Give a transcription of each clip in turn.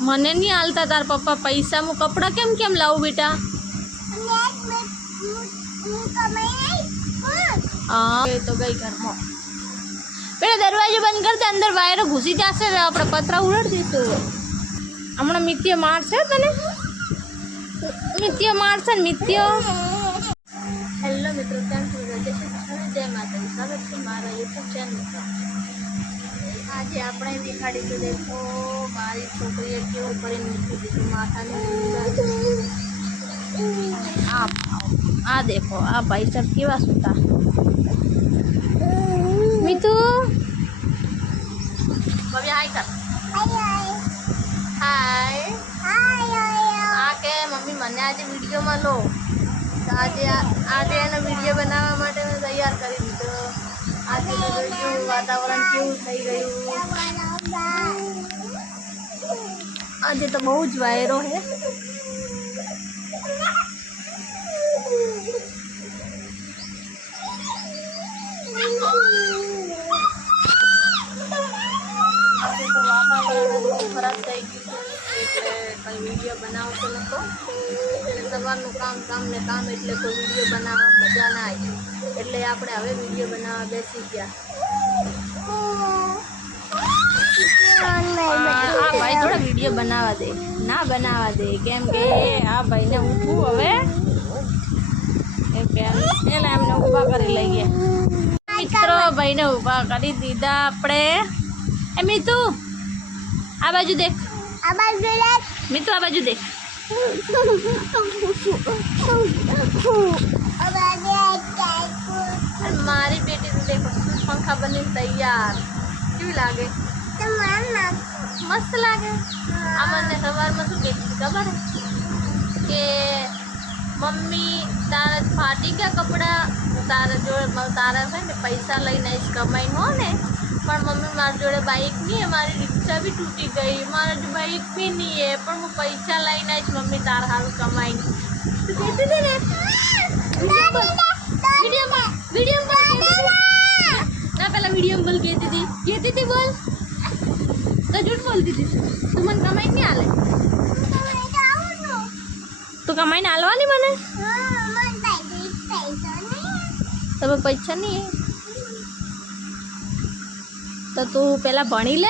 મને नहीं आलता तार पप्पा पैसा मु कपड़ा केम केम लाऊ बेटा हाँ तो गई घर में पेला दरवाजो बंद कर दे अंदर वायरो घुसी जाशे अपने पतरा उड़ाड़ दीशुं हमणां मित्य मारशे तने मित्य मारशे ने मित्य हेलो मित्रों केम छो जय माता स्वागत है मारा यूट्यूब चैनल पर आज आपणे देखाड़ीशुं देखो मारी छोकरीए केवुं करीने मूकी दीधुं माथाने आ देखो आ भाई साहब केवा सूता मीतू भव्या हाय कर हाय आके मम्मी मने आज वीडियो में लो तो आज एनो वीडियो बनावा माटे मैं तैयार करी दीधो आज वातावरण केवुं थई गयुं आज तो बहुत ज वायरो है खराब થઈ ગયું એટલે કઈ વિડીયો બનાવતો નતો સવારનું કામ ને કામ એટલે કોઈ વિડીયો બનાવવા મજા ના આવી એટલે આપણે હવે વિડીયો બનાવવા બેસી ગયા આ ભાઈ થોડા વિડીયો બનાવવા દે ના બનાવવા દે કેમ કે આ ભાઈને ઊઠું હવે એમ કે એલા એમને ઊભા કરી લઈએ મિત્રો ભાઈને ઊભા કરી દીધા આપણે એ મીતુ आ बाजू देख मित्तू आ बाजू देख मारी बेटी तो देखो पंखा बनी तैयार क्यों लागे मस्त लागे अमने सवार में शू कहती खबर है कि मम्मी तारा फाटी गया कपड़ा तारा जो तारा है ने पैसा लईने कमाई हो ने पर मम्मी मार जोड़े बाइक नहीं है मारी रिक्शा भी टूटी गई मारा जो बाइक भी नहीं है पर मैं पैसा लाइन आई मम्मी तार हाल कमाई तो कहती थी ने वीडियो ना पहला वीडियो में बोल कहती थी बोल तो झूठ बोलती थी तू मन कमाई नहीं आले तू कमाई ना आलवा नहीं मने तब पैसा नहीं है तो तू पहला भणी ले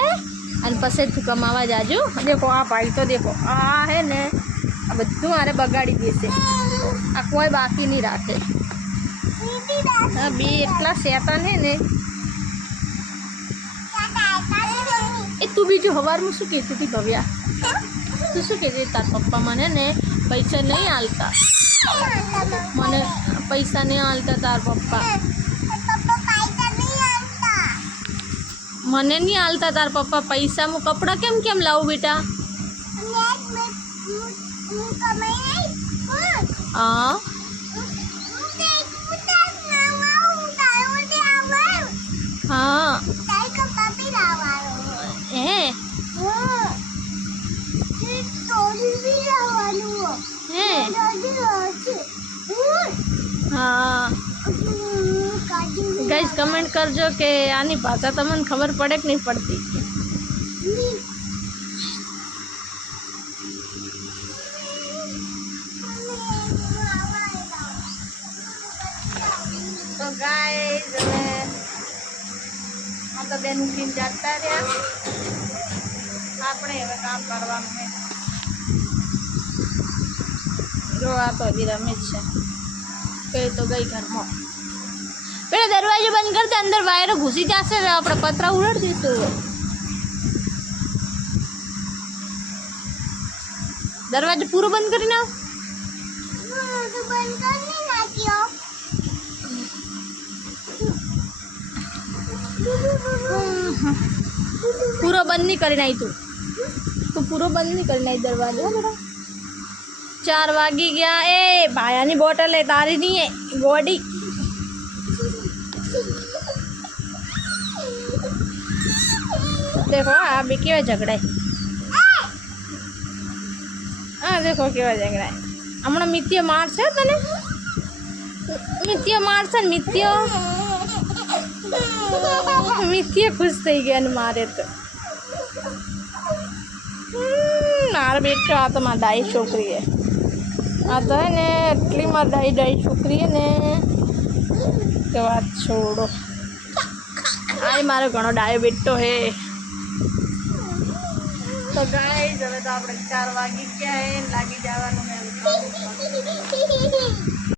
और पछी तू कमावा जाजू देखो आ भाई तो देखो आ है ने आ बधु मारे बगाड़ी देशे आ कोई बाकी नहीं राखे बी एटला शैतान है ने ए तू बीजू हवार में शू कहती थी भव्या तू शू कहती तार पप्पा मने ने पैसा नहीं आलता मने पैसा नहीं आलता तार पप्पा मने नहीं आलता तार पप्पा पैसा मु कपड़ा केम केम लाऊ बेटा हाँ हाँ हाँ गाइस कमेंट करजो के आनी भाषा तमने खबर पड़े कि नहीं पड़ती तो गाइस हम तो बेन उठीने जाता रह्या आपणे हवे काम करवानुं है जो आ तो अभी रमेश है पे तो गई घर में पेला दरवाजो बंद कर दे अंदर वायरो घुसी जाशे अपने पतरा उड़ाड़ दीशुं दरवाजो पूरो बंद करी नाख पूरो बंद नहीं करी नाई तू पूरो बंद नहीं करी नाई दरवाजो बेटा 4 वागी गया ए भायानी बोटल है तारी नहीं है गोडी देखो अभी केवा झगड़ा है हाँ देखो केवा झगड़ा है हमणा मित्य मारशे तने मित्य मारशे ने मित्य खुश थई गया ने मारे तो મારા બેટો આ તો મારી ડાઈ છોકરી હે આ તો હે ને એટલી મારી ડાઈ છોકરી હે ને કે વાત છોડો આ મારો ઘણો ડાયો બેટો હે તો ગાઈસ હવે તો આપણે 4 વાગી ગયા હે લાગી જવાનું હે